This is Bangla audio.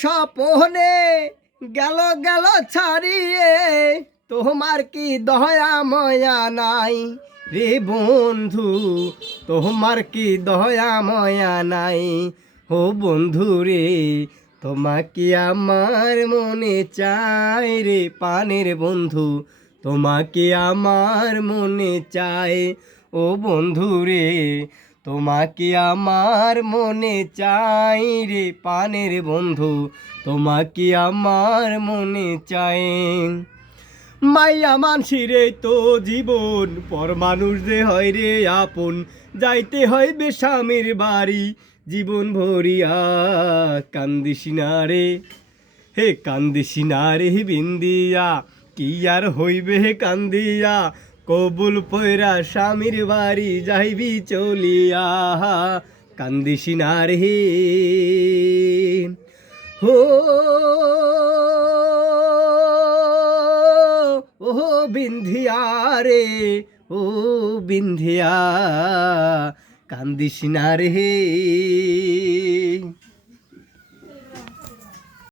স্বপনে গেল গেল ছাড়িয়ে, তোমার কি দয়া ময়া নাই রে বন্ধু, তোমার কি দয়া ময়া নাই। ও বন্ধু রে, তোমাকে আমার মনে চায় রে পানের বন্ধু, তোমাকে আমার মনে চায়। ও বন্ধু রে, তোমাকে আমার মনে চাই রে পানের বন্ধু, তোমাকে আমার মনে চাই। মাইয়া মানসিরে তো জীবন, পর মানুষ যে হয় রে আপন, যাইতে হয় বেস্বামীর বাড়ি জীবন ভরিয়া। কান্দিস না রে, হে কান্দিস না রে বিন্দিয়া, কি আর হইবে হে কান্দিয়া, কবুল পয়রা স্বামীর বাড়ি যাইবি চলিয়া। কান্দিস না রে, হো ও বিন্ধিয়া রে, ও বিন্ধিয়া, কান্দিস না রে।